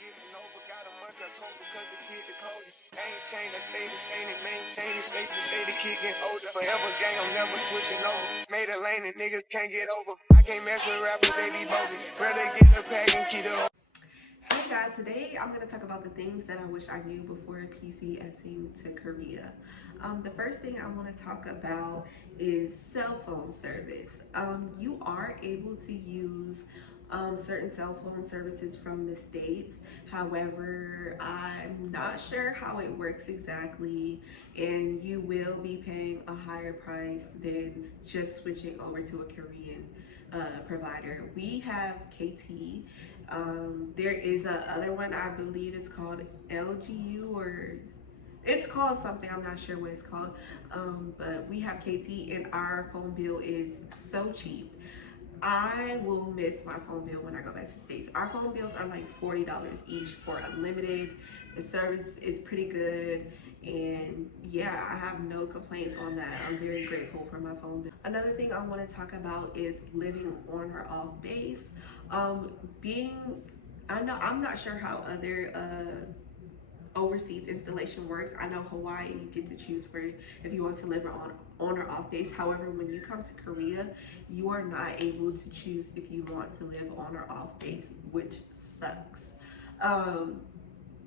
getting over. Got a month of cold because the kid the coldest. Ain't changed, I stay the same and maintain it. Safe to say the kid getting older. Forever gang, I'm never switching over. Made a lane and niggas can't get over. I can't mess with rappers, they be bogus. Rather get the pack and keep it over. Hey guys, today I'm going to talk about the things that I wish I knew before PCS'ing to Korea. The first thing I want to talk about is cell phone service. You are able to use certain cell phone services from the States. However, I'm not sure how it works exactly, and you will be paying a higher price than just switching over to a Korean provider. We have KT. There is a other one, I believe it's called LGU, or it's called something, I'm not sure what it's called. But we have KT and our phone bill is so cheap. I will miss my phone bill when I go back to the States. Our phone bills are like $40 each for unlimited. The service is pretty good, and yeah, I have no complaints on that. I'm very grateful for my phone bill. Another thing I want to talk about is living on or off base. I'm not sure how other overseas installation works. I know Hawaii, you get to choose where if you want to live on or off base. However, when you come to Korea, you are not able to choose if you want to live on or off base, which sucks.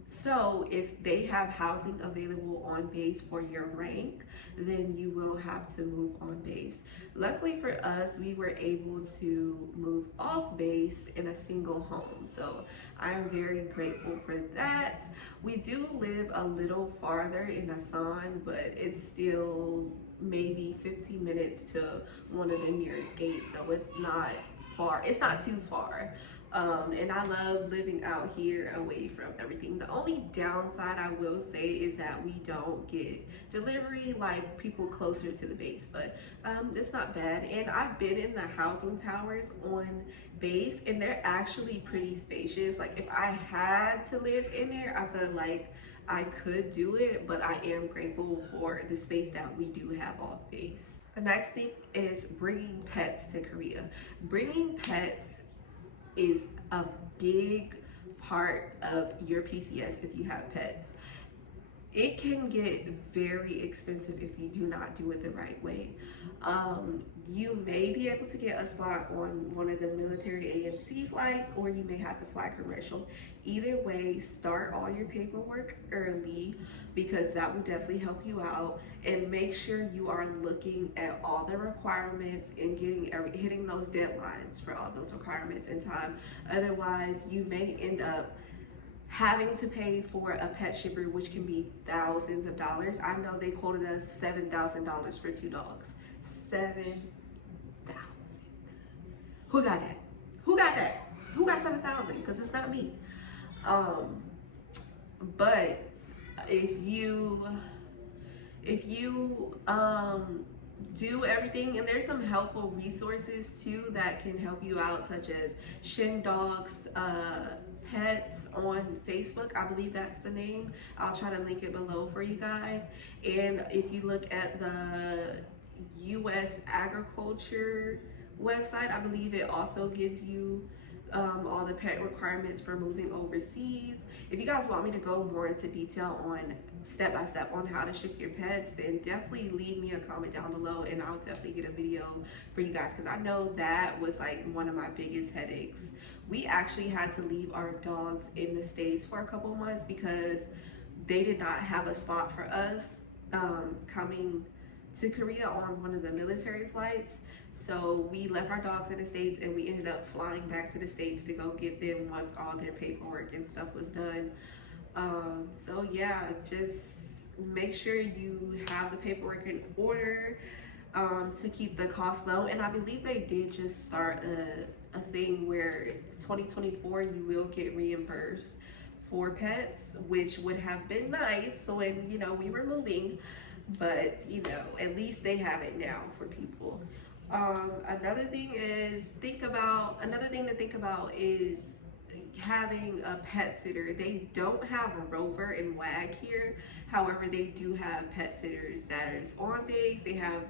So if they have housing available on base for your rank, then you will have to move on base. Luckily for us, we were able to move off base in a single home. So I am very grateful for that. We do live a little farther in Asan, but it's still maybe 15 minutes to one of the nearest gates. So it's not far. It's not too far. And I love living out here away from everything. The only downside I will say is that we don't get delivery like people closer to the base, but it's not bad. And I've been in the housing towers on base, and they're actually pretty spacious. Like if I had to live in there, I feel like I could do it, but I am grateful for the space that we do have off base. The next thing is bringing pets to Korea. Bringing pets is a big part of your PCS if you have pets. It can get very expensive if you do not do it the right way. You may be able to get a spot on one of the military AMC flights, or you may have to fly commercial. Either way, start all your paperwork early because that will definitely help you out, and make sure you are looking at all the requirements and hitting those deadlines for all those requirements in time. Otherwise, you may end up having to pay for a pet shipper, which can be thousands of dollars. I know they quoted us $7,000 for 2 dogs. 7,000. Who got that? Who got that? Who got 7,000? Because it's not me. But if you do everything, and there's some helpful resources too that can help you out, such as Shin Dogs Pets on Facebook. I believe that's the name. I'll try to link it below for you guys. And if you look at the U.S. agriculture website, I believe it also gives you all the pet requirements for moving overseas. If you guys want me to go more into detail on step by step on how to ship your pets, then definitely leave me a comment down below, and I'll definitely get a video for you guys, because I know that was like one of my biggest headaches. We actually had to leave our dogs in the States for a couple months because they did not have a spot for us coming to Korea on one of the military flights. So we left our dogs in the States, and we ended up flying back to the States to go get them once all their paperwork and stuff was done. So yeah, just make sure you have the paperwork in order to keep the cost low. And I believe they did just start a thing where 2024 you will get reimbursed for pets, which would have been nice when, you know, we were moving. But, you know, at least they have it now for people. Another thing to think about is having a pet sitter. They don't have a Rover and Wag here. However, they do have pet sitters that is on base. They have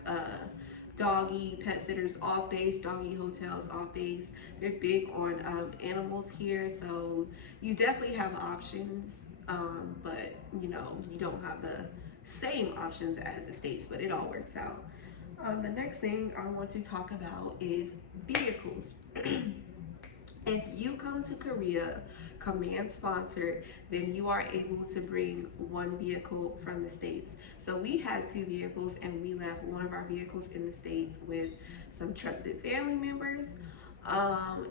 doggy pet sitters off base, doggy hotels off base. They're big on animals here, so you definitely have options, but you know, you don't have the same options as the States, but it all works out. The next thing I want to talk about is vehicles. If you come to Korea command sponsored, then you are able to bring one vehicle from the States. So we had two vehicles and we left one of our vehicles in the States with some trusted family members.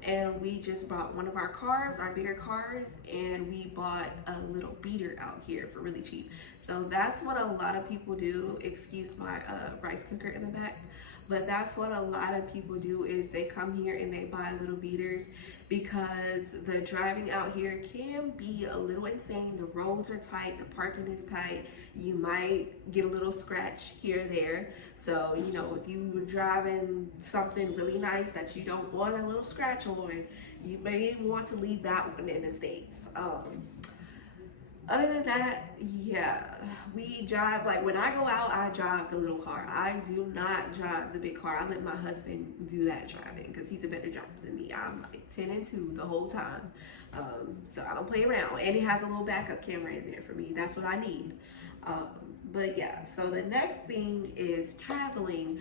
And we just brought one of our cars, our bigger cars, and we bought a little beater out here for really cheap. So that's what a lot of people do. Excuse my rice cooker in the back. But that's what a lot of people do, is they come here and they buy little beaters because the driving out here can be a little insane. The roads are tight, the parking is tight. You might get a little scratch here or there. So, you know, if you were driving something really nice that you don't want a little scratch on, you may want to leave that one in the States. Other than that, yeah, we drive, like when I go out, I drive the little car. I do not drive the big car. I let my husband do that driving because he's a better driver than me. I'm like 10 and 2 the whole time. So I don't play around. And it has a little backup camera in there for me. That's what I need. But yeah, so the next thing is traveling.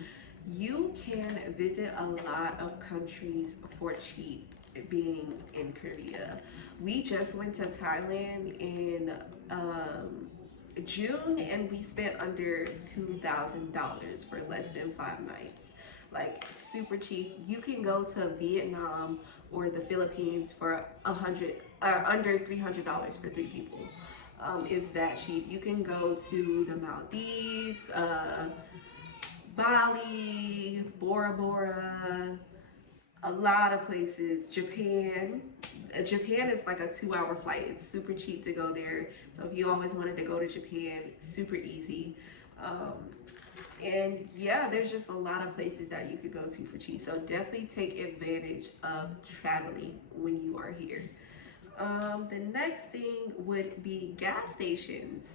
You can visit a lot of countries for cheap, being in Korea. We just went to Thailand in June and we spent under $2,000 for less than 5 nights. Like super cheap. You can go to Vietnam or the Philippines for under $300 for 3 people. It's that cheap. You can go to the Maldives, Bali, Bora Bora, a lot of places. Japan is like a 2-hour flight. It's super cheap to go there. So if you always wanted to go to Japan, super easy. And yeah, there's just a lot of places that you could go to for cheap. So definitely take advantage of traveling when you are here. The next thing would be gas stations.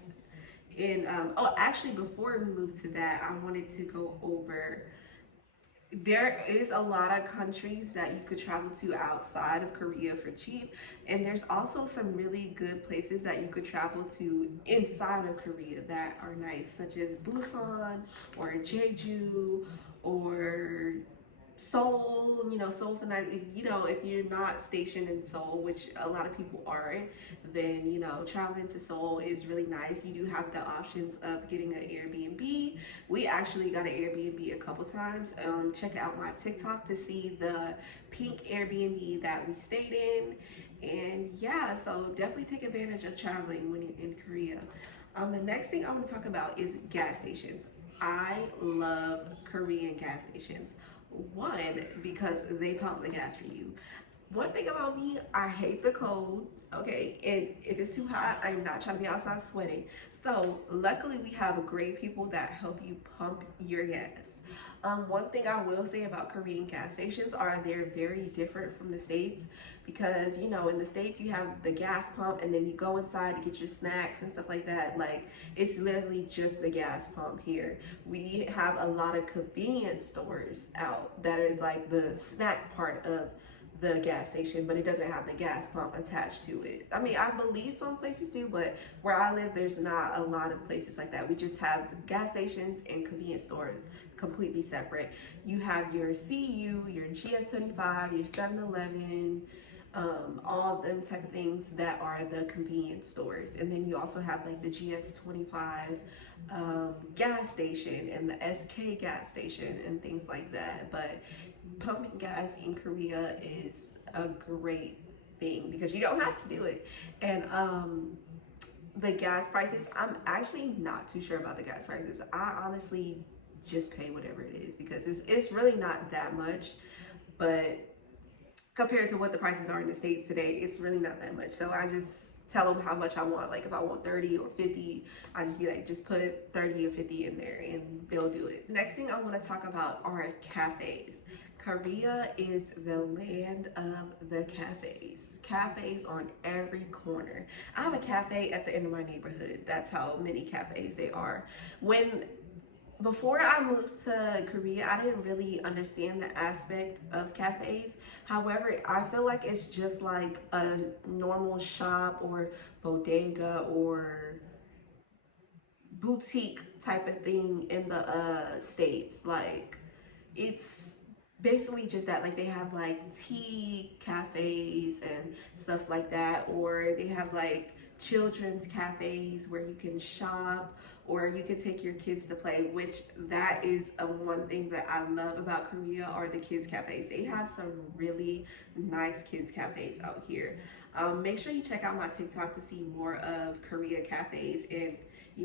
And oh, actually, before we move to that, I wanted to go over, there is a lot of countries that you could travel to outside of Korea for cheap, and there's also some really good places that you could travel to inside of Korea that are nice, such as Busan or Jeju or Seoul. You know, Seoul's a nice, you know, if you're not stationed in Seoul, which a lot of people aren't, then, you know, traveling to Seoul is really nice. You do have the options of getting an Airbnb. We actually got an Airbnb a couple times. Check out my TikTok to see the pink Airbnb that we stayed in. And yeah, so definitely take advantage of traveling when you're in Korea. The next thing I want to talk about is gas stations. I love Korean gas stations. One, because they pump the gas for you. One thing about me, I hate the cold, okay? And if it's too hot, I'm not trying to be outside sweating. So luckily we have great people that help you pump your gas. One thing I will say about Korean gas stations are they're very different from the States, because, you know, in the States you have the gas pump and then you go inside to get your snacks and stuff like that. Like, it's literally just the gas pump here. We have a lot of convenience stores out that is like the snack part of the gas station, but it doesn't have the gas pump attached to it. I mean, I believe some places do, but where I live, there's not a lot of places like that. We just have gas stations and convenience stores completely separate. You have your CU, your GS25, your 7-Eleven, all them type of things that are the convenience stores. And then you also have like the GS25 gas station and the SK gas station and things like that. But pumping gas in Korea is a great thing because you don't have to do it. And the gas prices, I'm actually not too sure about the gas prices. I honestly just pay whatever it is because it's really not that much, but compared to what the prices are in the States today, it's really not that much. So I just tell them how much I want. Like if I want 30 or 50, I just be like, just put 30 or 50 in there and they'll do it. Next thing I want to talk about are cafes. Korea is the land of the cafes. Cafes on every corner. I have a cafe at the end of my neighborhood. That's how many cafes they are. When Before I moved to Korea, I didn't really understand the aspect of cafes. However, I feel like it's just like a normal shop or bodega or boutique type of thing in the States. Like, it's basically just that. Like, they have like tea cafes and stuff like that, or they have like children's cafes where you can shop or you can take your kids to play, which that is a one thing that I love about Korea are the kids cafes. They have some really nice kids cafes out here. Make sure you check out my TikTok to see more of Korea cafes and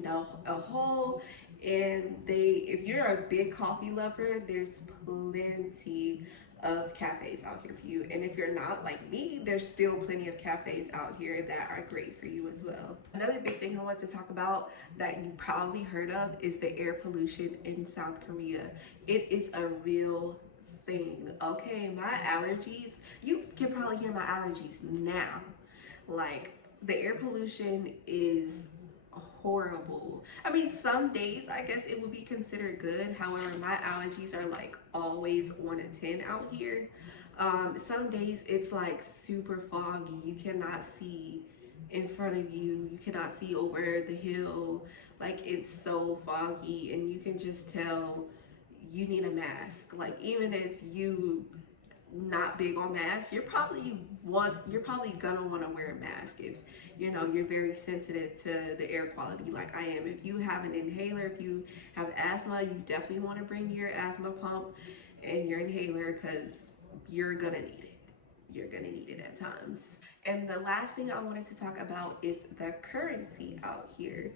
a whole. And if you're a big coffee lover, there's plenty of cafes out here for you. And if you're not like me, there's still plenty of cafes out here that are great for you as well. Another big thing I want to talk about that you probably heard of is the air pollution in South Korea. It is a real thing, okay? My allergies, you can probably hear my allergies now. Like, the air pollution is horrible. I mean, some days I guess it would be considered good. However, my allergies are like always on a 10 out here. Some days it's like super foggy. You cannot see in front of you. You cannot see over the hill. Like, it's so foggy and you can just tell you need a mask. Like, even if you not big on masks, you're probably gonna want to wear a mask if you're very sensitive to the air quality like I am. If you have an inhaler, if you have asthma, you definitely want to bring your asthma pump and your inhaler because you're gonna need it. You're gonna need it at times. And the last thing I wanted to talk about is the currency out here.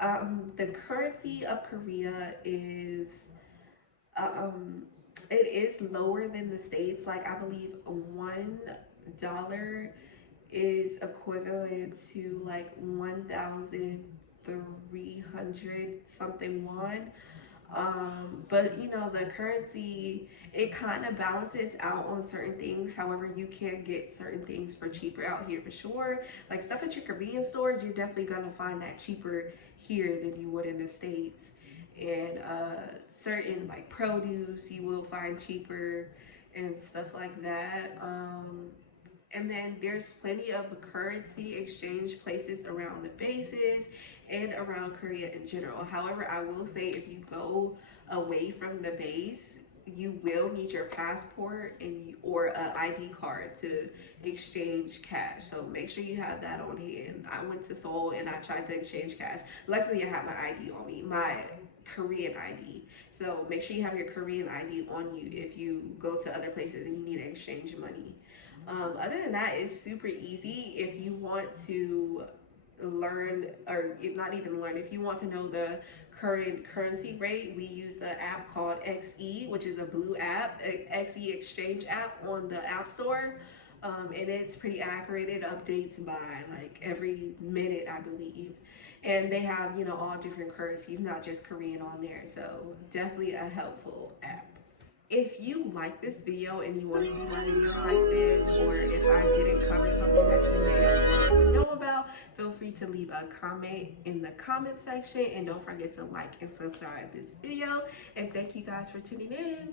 The currency of Korea is um it is lower than the States. Like, I believe $1 is equivalent to like 1,300 something won. But the currency, it kind of balances out on certain things. However, you can get certain things for cheaper out here for sure. Like, stuff at your Korean stores, you're definitely gonna find that cheaper here than you would in the States. And certain like produce you will find cheaper and stuff like that. And then there's plenty of currency exchange places around the bases and around Korea in general. However, I will say if you go away from the base, you will need your passport or an ID card to exchange cash. So make sure you have that on hand. I went to Seoul and I tried to exchange cash. Luckily, I had my ID on me, my Korean ID. So make sure you have your Korean ID on you if you go to other places and you need to exchange money. Other than that, it's super easy. If you want to learn, or if not even learn, if you want to know the current currency rate, we use an app called XE, which is a blue app, XE exchange app on the App Store. And it's pretty accurate. It updates by like every minute, I believe. And they have, all different currencies, not just Korean on there. So definitely a helpful app. If you like this video and you want to see more videos like this, or if I didn't cover something that you may have wanted to know about, feel free to leave a comment in the comment section, and don't forget to like and subscribe this video. And thank you guys for tuning in.